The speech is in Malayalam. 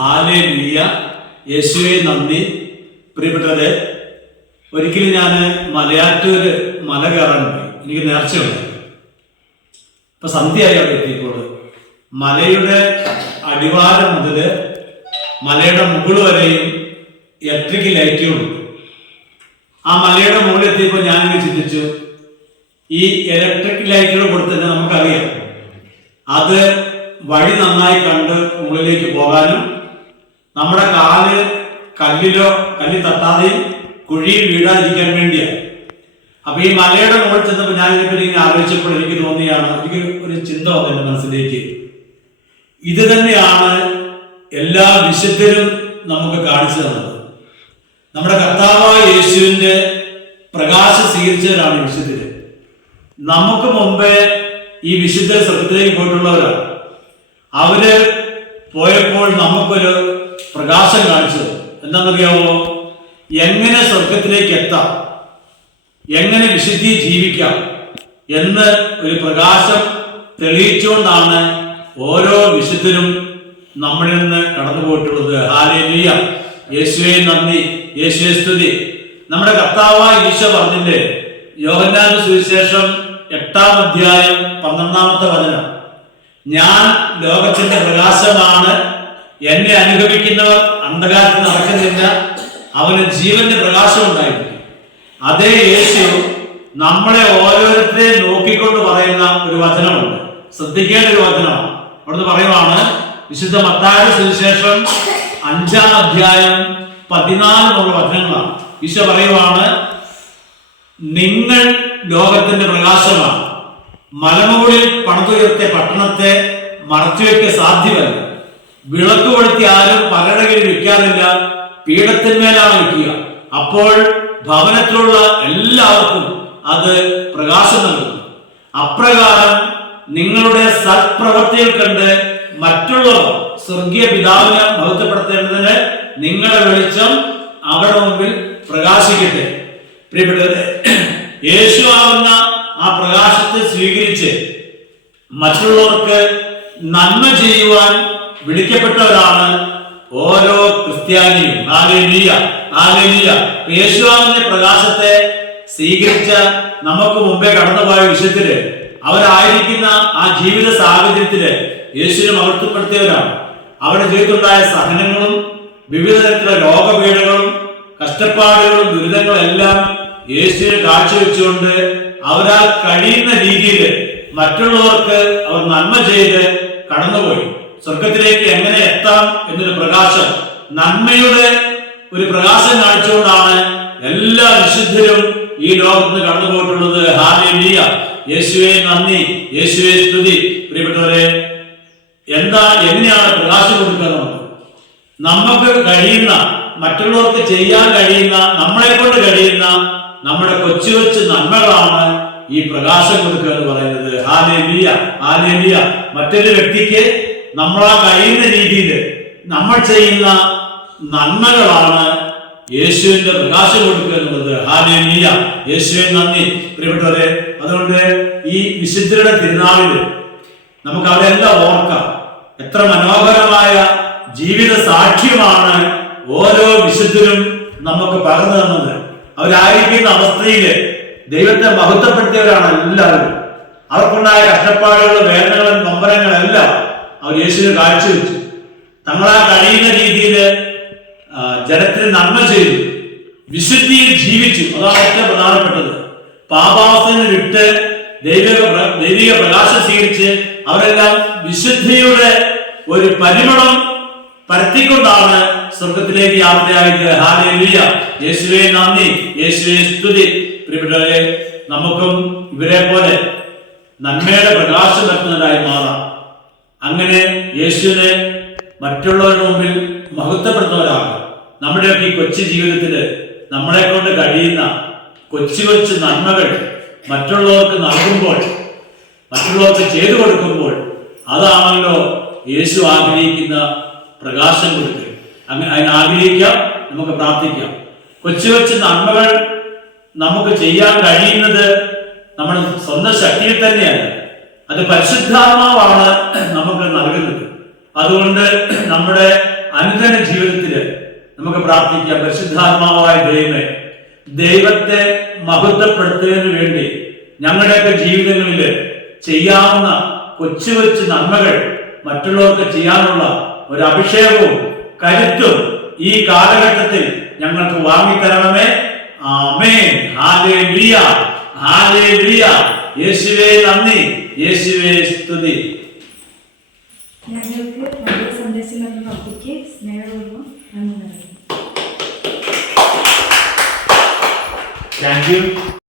ഹല്ലേലൂയ. യേശുവേ നന്ദി. പ്രിയപ്പെട്ടവരെ, ഒരിക്കലും ഞാൻ മലയാറ്റൂര് മല കയറാൻ പോയി. എനിക്ക് നേർച്ചയുണ്ട്. ഇപ്പൊ സന്ധ്യയായി അവിടെ എത്തിയപ്പോൾ മലയുടെ അടിവാരം മുതൽ മലയുടെ മുകൾ വരെയും ഇലക്ട്രിക് ലൈറ്റുകളുണ്ട്. ആ മലയുടെ മുകളിൽ എത്തിയപ്പോൾ ഞാനിങ്ങനെ ചിന്തിച്ചു, ഈ ഇലക്ട്രിക് ലൈറ്റുകൾ കൊടുത്തന്നെ നമുക്കറിയാം അത് വഴി നന്നായി കണ്ട് മുകളിലേക്ക് പോകാനും നമ്മുടെ കാല് കല്ലിൽ തട്ടാതെയും കുഴിയിൽ വീഴാതിരിക്കാൻ വേണ്ടിയാണ്. അപ്പൊ ഈ മലയുടെ മുകളിൽ ചെന്നപ്പോൾ ഞാൻ ഇതിനെപ്പറ്റി ഇങ്ങനെ ആലോചിച്ചപ്പോൾ എനിക്ക് തോന്നിയാണ്, എനിക്ക് ഒരു ചിന്ത വന്നു എൻ്റെ മനസ്സിലേക്ക്. ഇത് തന്നെയാണ് എല്ലാ വിശുദ്ധരും നമുക്ക് കാണിച്ചു തന്നത്. നമ്മുടെ കർത്താവായ യേശുവിന്റെ പ്രകാശം സ്വീകരിച്ചവരാണ് വിശുദ്ധര്. നമുക്ക് മുമ്പേ ഈ വിശുദ്ധ സ്വർഗത്തിലേക്ക് പോയിട്ടുള്ളവരാണ്. അവര് പോയപ്പോൾ നമുക്കൊരു പ്രകാശം കാണിച്ചത് എന്താണെന്നറിയാമോ? എങ്ങനെ സ്വർഗത്തിലേക്ക് എത്താം, എങ്ങനെ വിശുദ്ധി ജീവിക്കാം എന്ന് ഒരു പ്രകാശം തെളിയിച്ചുകൊണ്ടാണ് ഓരോ വിശുദ്ധരും നമ്മളിൽ നിന്ന് കടന്നു പോയിട്ടുള്ളത്. ഹല്ലേലൂയ. യേശുവേ നന്ദി, യേശുവേ സ്തുതി. നമ്മുടെ കർത്താവായ ഈശോ പറഞ്ഞില്ലേ, യോഹന്നാന്റെ സുവിശേഷം 8-ാം അധ്യായം 12-ാമത്തെ വചനം, ഞാൻ ലോകത്തിന്റെ പ്രകാശമാണ്, എന്നെ അനുഗമിക്കുന്നവർ അന്ധകാരത്തിൽ നടക്കുന്നില്ല, അവന് ജീവന്റെ പ്രകാശം ഉണ്ടായിരുന്നു. അതേ യേശു നമ്മളെ ഓരോരുത്തരെയും നോക്കിക്കൊണ്ട് പറയുന്ന ഒരു വചനമുണ്ട്. ശ്രദ്ധിക്കേണ്ട ഒരു വചനമാണ്. അവിടുന്ന് പറയുവാണ്, വിശുദ്ധ മത്തായിയുടെ സുവിശേഷം 5-ാം അധ്യായം 14 വചനങ്ങളാണ്. ഈശോ പറയുവാണ്, നിങ്ങൾ ലോകത്തിന്റെ പ്രകാശമാണ്. മലമുകളിൽ പണിതുയർത്തിയ പട്ടണത്തെ മറച്ചുവെക്കാൻ സാധ്യമല്ല. വിളക്ക് കൊളുത്തി ആരും പലരുടെ കീഴിൽ വെക്കാറില്ല, പീഠത്തിന്മേലാണ് വെക്കുക. അപ്പോൾ ഭവനത്തിലുള്ള എല്ലാവർക്കും അത് പ്രകാശം നൽകുന്നു. അപ്രകാരം നിങ്ങളുടെ സത്പ്രവൃത്തികൾ കണ്ട് മറ്റുള്ളവർ സ്വർഗീയ പിതാവിനെ മഹത്വപ്പെടുത്തേണ്ടതിന് നിങ്ങളുടെ വെളിച്ചം അവരുടെ മുമ്പിൽ പ്രകാശിക്കട്ടെ. പ്രിയപ്പെട്ടവരെ, യേശു ആവുന്ന ആ പ്രകാശത്തെ സ്വീകരിച്ച് മറ്റുള്ളവർക്ക് നന്മ ചെയ്യുവാൻ വിളിക്കപ്പെട്ടവരാണ് ഓരോ ക്രിസ്ത്യാനിയും. Hallelujah, hallelujah. യേശുവിന്റെ പ്രകാശത്തെ സ്വീകരിച്ച നമുക്ക് മുമ്പേ കടന്നുപോയ വിശുദ്ധര് അവരായിരിക്കുന്ന ആ ജീവിത സാഹചര്യത്തില് യേശുവിനെ മഹത്വപ്പെടുത്തിയവരാണ്. അവരുടെ ജീവിതത്തിലുണ്ടായ സഹനങ്ങളും വിവിധ തരത്തിലുള്ള രോഗപീഠകളും കഷ്ടപ്പാടുകളും ദുരിതങ്ങളും എല്ലാം യേശുവിനെ കാഴ്ചവെച്ചുകൊണ്ട് അവരാൽ കഴിയുന്ന രീതിയിൽ മറ്റുള്ളവർക്ക് അവർ നന്മ ചെയ്ത് കടന്നുപോയി. സ്വർഗത്തിലേക്ക് എങ്ങനെ എത്താം എന്നൊരു പ്രകാശം, നന്മയുടെ ഒരു പ്രകാശം കാണിച്ചുകൊണ്ടാണ് എല്ലാ വിശുദ്ധരും ഈ ലോകത്ത് കടന്നുപോയിട്ടുള്ളത്. ഹല്ലേലൂയ. യേശുവേ നന്ദി, യേശുവേ സ്തുതി. പ്രിയപ്പെട്ടവരെ, എങ്ങനെയാണ് പ്രകാശം കൊടുക്കുന്നത്? നമുക്ക് കഴിയുന്ന, മറ്റുള്ളവർക്ക് ചെയ്യാൻ കഴിയുന്ന, നമ്മളെ കൊണ്ട് കഴിയുന്ന നമ്മുടെ കൊച്ചു കൊച്ചു നന്മകളാണ് ഈ പ്രകാശം കൊടുക്കുക എന്ന് പറയുന്നത്. Hallelujah, hallelujah. മറ്റൊരു വ്യക്തിക്ക് നമ്മളാ കഴിയുന്ന രീതിയിൽ നമ്മൾ ചെയ്യുന്ന നന്മകളാണ് യേശുവിന്റെ പ്രകാശം കൊടുക്കുക എന്നുള്ളത്. ഹല്ലേലൂയ. യേശുവേ നന്ദി. പ്രിയപ്പെട്ടവരെ, അതുകൊണ്ട് ഈ വിശുദ്ധരുടെ തിരുനാളില് നമുക്ക് അവരെല്ലാം ഓർക്കാം. എത്ര മനോഹരമായ ജീവിത സാക്ഷ്യമാണ് ഓരോ വിശുദ്ധരും നമുക്ക് പകർന്നു തന്നത്. അവരായിരിക്കുന്ന അവസ്ഥയില് ദൈവത്തെ മഹത്വപ്പെടുത്തിയവരാണ് എല്ലാവരും. അവർക്കുണ്ടായ കഷ്ടപ്പാടുകളും വേദനകളും നൊമ്പരങ്ങളെല്ലാം അവർ യേശുവിനെ കാഴ്ചവെച്ചു. തങ്ങളാ കഴിയുന്ന രീതിയിൽ ജനത്തിന് നന്മ ചെയ്തു, വിശുദ്ധിയിൽ ജീവിച്ചു. അതാണ് ഏറ്റവും പ്രധാനപ്പെട്ടത്. പാപാവസ്ഥയിൽ വിട്ട് ദൈവിക പ്രകാശം സ്വീകരിച്ച് അവരെല്ലാം വിശുദ്ധിയുടെ ഒരു പരിമളം പരത്തിക്കൊണ്ടാണ് സ്വർഗത്തിലേക്ക് യാത്രയായത്. ഹല്ലേലൂയ. യേശുവേ നന്ദി, യേശുവേ സ്തുതി. പ്രിയപ്പെട്ടവരെ, നമുക്കും ഇവരെ പോലെ നന്മയുടെ പ്രകാശം പറ്റുന്നതായി മാറാം. അങ്ങനെ യേശുവിനെ മറ്റുള്ളവരുടെ മുമ്പിൽ മഹത്വപ്പെടുത്തുന്നവരാണ്. നമ്മുടെയൊക്കെ ഈ കൊച്ചു ജീവിതത്തില് നമ്മളെ കൊണ്ട് കഴിയുന്ന കൊച്ചു കൊച്ചു നന്മകൾ മറ്റുള്ളവർക്ക് നൽകുമ്പോൾ, മറ്റുള്ളവർക്ക് ചെയ്തു കൊടുക്കുമ്പോൾ, അതാണല്ലോ യേശു ആഗ്രഹിക്കുന്ന പ്രകാശം കൊടുക്കുക. അങ്ങനെ അതിന് ആഗ്രഹിക്കാം, നമുക്ക് പ്രാർത്ഥിക്കാം. കൊച്ചു കൊച്ചു നന്മകൾ നമുക്ക് ചെയ്യാൻ കഴിയുന്നത് നമ്മുടെ സ്വന്തം ശക്തിയിൽ തന്നെയാണ്. അത് പരിശുദ്ധാത്മാവാണ് നമുക്ക് നൽകുന്നത്. അതുകൊണ്ട് നമ്മുടെ അനുദിന ജീവിതത്തിൽ നമുക്ക് പ്രാർത്ഥിക്കാം. പരിശുദ്ധാത്മാവായ ദൈവമേ, ദൈവത്തെ മഹത്വപ്പെടുത്തുന്നതിന് വേണ്ടി ഞങ്ങളുടെയൊക്കെ ജീവിതങ്ങളിൽ ചെയ്യാവുന്ന കൊച്ചു കൊച്ചു നന്മകൾ മറ്റുള്ളവർക്ക് ചെയ്യാനുള്ള ഒരു അഭിഷേകവും കരുത്തും ഈ കാലഘട്ടത്തിൽ ഞങ്ങൾക്ക് വാങ്ങിത്തരണമേ. ആമേൻ. Hallelujah, hallelujah. യേശുവേ നന്ദി, യേശുവേ സ്തുതി. ഞങ്ങൾക്ക് നല്ല സന്ദേശം നൽകുന്ന പബ്ലിക്ക് സ്നേഹപൂർവ്വം നന്ദി. Thank you.